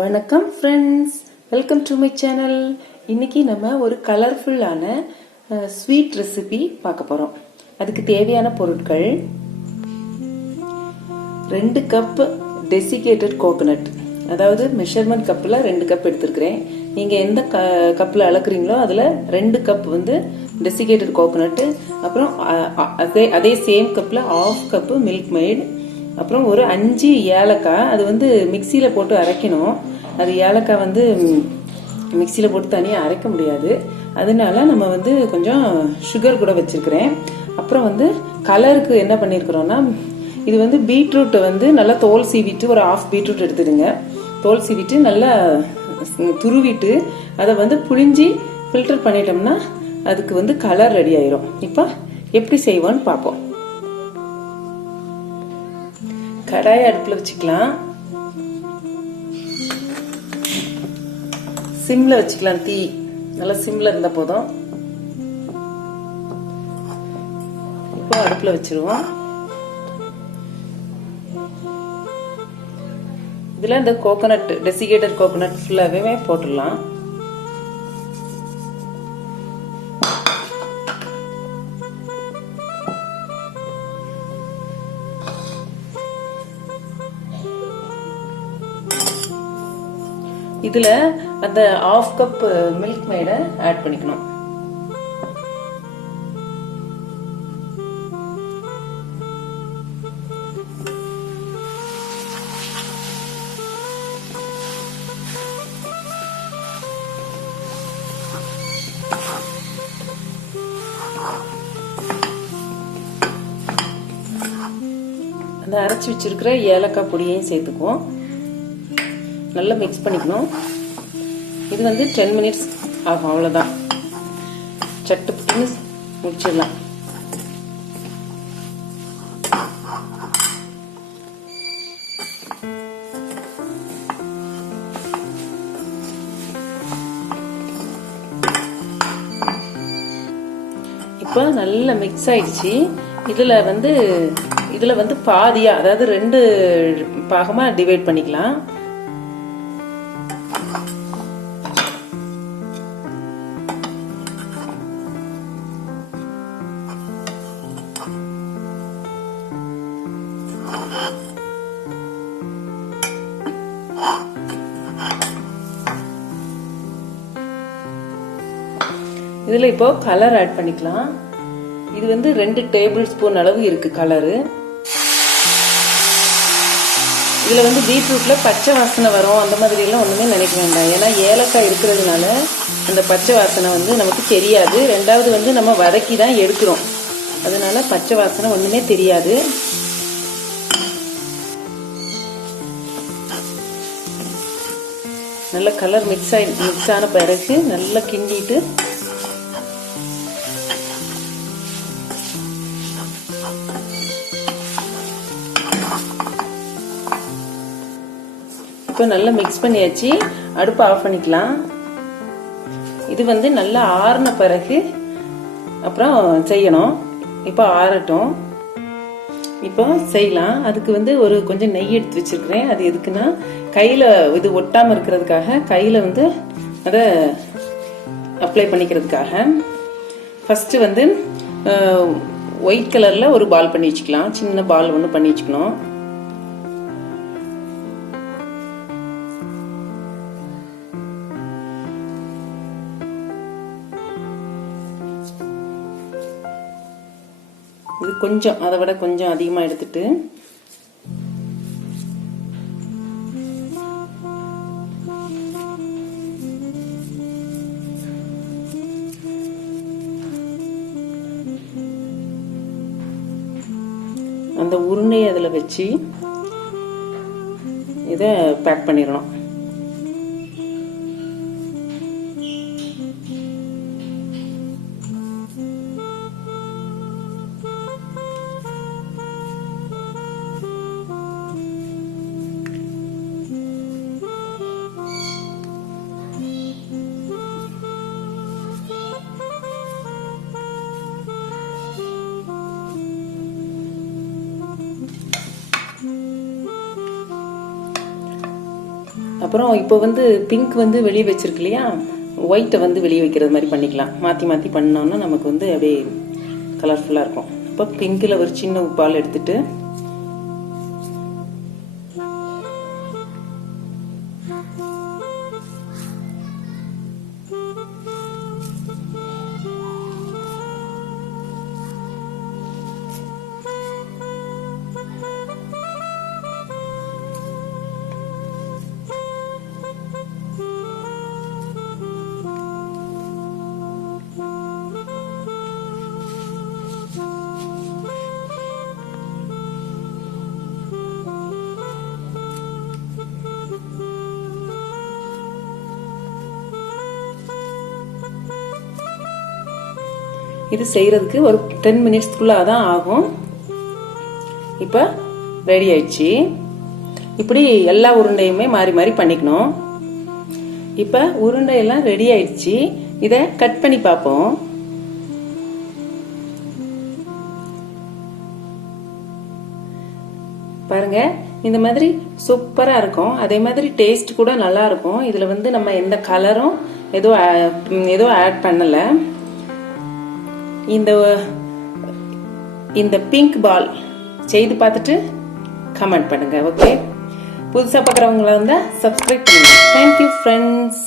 வணக்கம் friends, welcome to my channel. இன்னைக்கு நம்ம ஒரு கலர்ஃபுல்லான ஸ்வீட் ரெசிபி பார்க்க போறோம். அதுக்கு தேவையான பொருட்கள் 2 கப் டெசிகேட்டட் கோகோனட், அதாவது மெஷர்மெண்ட் கப்பில் 2 கப் எடுத்துருக்கிறேன். நீங்கள் எந்த கப்பில் அளக்குறீங்களோ அதில் 2 கப் வந்து டெசிகேட்டட் கோகோனட்டு, அப்புறம் அதே சேம் கப்பில் 1/2 கப்பு மில்க் மெய்ட், அப்புறம் ஒரு 5 ஏலக்காய். அது வந்து மிக்சியில் போட்டு அரைக்கணும். அது ஏலக்காய் வந்து மிக்சியில் போட்டு தனியாக அரைக்க முடியாது, அதனால நம்ம வந்து கொஞ்சம் சுகர் கூட வச்சுருக்கிறேன். அப்புறம் வந்து கலருக்கு என்ன பண்ணியிருக்கிறோன்னா, இது வந்து பீட்ரூட்டை வந்து நல்லா தோல் சீவிட்டு ஒரு 1/2 பீட்ரூட் எடுத்துடுங்க. தோல் சீவிட்டு நல்லா துருவிட்டு அதை வந்து புழிஞ்சி ஃபில்டர் பண்ணிட்டோம்னா அதுக்கு வந்து கலர் ரெடி ஆயிரும். இப்போ எப்படி செய்வோன்னு பார்ப்போம். கடாயை அடுப்பில் வச்சுக்கலாம். சிம்ல வச்சுக்கலாம். தீ நல்லா சிம்ல இருந்தா போதும். இப்போ அடுப்புல வச்சிருவோம். இதுல இந்த கோகோனட், டெசிகேட்டட் கோகோனட் ஃபுல்லாவே போட்டுடலாம். இதுல அந்த 1/2 கப் மில்க் மெய்ட ஆட் பண்ணிக்கணும். அந்த அரைச்சி வச்சிருக்கிற ஏலக்காய் பொடியையும் சேர்த்துக்குவோம். நல்லா மிக்ஸ் பண்ணிக்கணும். இது வந்து 10 மினிட்ஸ் ஆகும், அவ்வளோதான். சட்டு புட்டுன்னு முடிச்சிடலாம். இப்போ நல்லா மிக்ஸ் ஆயிடுச்சு. இதுல வந்து பாதியா, அதாவது 2 பாகமா டிவைட் பண்ணிக்கலாம். இதுல இப்போ கலர் ஆட் பண்ணிக்கலாம். இது வந்து 2 டேபிள் ஸ்பூன் அளவு இருக்கு கலரு. இதுல வந்து பீட்ரூட்ல பச்சை வாசனை வரும், அந்த மாதிரி எல்லாம் ஒண்ணுமே நினைக்க வேண்டாம். ஏன்னா ஏலக்காய் இருக்கிறதுனால அந்த பச்சை வாசனை வந்து நமக்கு தெரியாது. 2வது வந்து நம்ம வதக்கி தான் எடுக்கிறோம், அதனால பச்சை வாசனை ஒண்ணுமே தெரியாது. நல்ல கலர் மிக்ஸ் ஆன பிறகு நல்லா கிண்டிட்டு இப்போ நல்லா மிக்ஸ் பண்ணியாச்சு. அடுப்பு ஆஃப் பண்ணிக்கலாம். இது வந்து நல்லா ஆறின பிறகு அப்புறம் செய்யணும். இப்போ ஆறட்டும், இப்போ செய்யலாம். அதுக்கு வந்து கொஞ்சம் நெய் எடுத்து வச்சிருக்கிறேன். அது எதுக்குன்னா, கையில இது ஒட்டாம இருக்கிறதுக்காக, கையில வந்து அதை அப்ளை பண்ணிக்கிறதுக்காக. ஃபர்ஸ்ட் வந்து ஒயிட் கலர்ல ஒரு பால் பண்ணி வச்சுக்கலாம். சின்ன பால் ஒன்று பண்ணி வச்சுக்கணும். இது கொஞ்சம், அதை விட கொஞ்சம் அதிகமா எடுத்துட்டு அந்த உருண்டையை அதில் வச்சு இதை பேக் பண்ணிடணும். அப்புறம் இப்போ வந்து பிங்க் வந்து வெளியே வச்சிருக்கு இல்லையா, ஒயிட்டை வந்து வெளியே வைக்கிறது மாதிரி பண்ணிக்கலாம். மாற்றி மாற்றி பண்ணோன்னா நமக்கு வந்து அப்படியே கலர்ஃபுல்லாக இருக்கும். இப்போ பிங்க்கில் ஒரு சின்ன பால் எடுத்துட்டு இது செய்கிறதுக்கு ஒரு 10 மினிட்ஸ்க்குள்ளே தான் ஆகும். இப்போ ரெடி ஆயிடுச்சு. இப்படி எல்லா உருண்டையுமே மாறி மாறி பண்ணிக்கணும். இப்போ உருண்டையெல்லாம் ரெடி ஆயிடுச்சு. இதை கட் பண்ணி பார்ப்போம். பாருங்க, இந்த மாதிரி சூப்பராக இருக்கும். அதே மாதிரி டேஸ்ட் கூட நல்லா இருக்கும். இதில் வந்து நம்ம எந்த கலரும் ஏதோ ஆட் பண்ணலை. இந்த பிங்க் பால் செய்து பார்த்துட்டு கமெண்ட் பண்ணுங்க. ஓகே, புதுசாக பார்க்குறவங்களா இருந்தால் சப்ஸ்கிரைப் பண்ணுங்க. Thank you friends.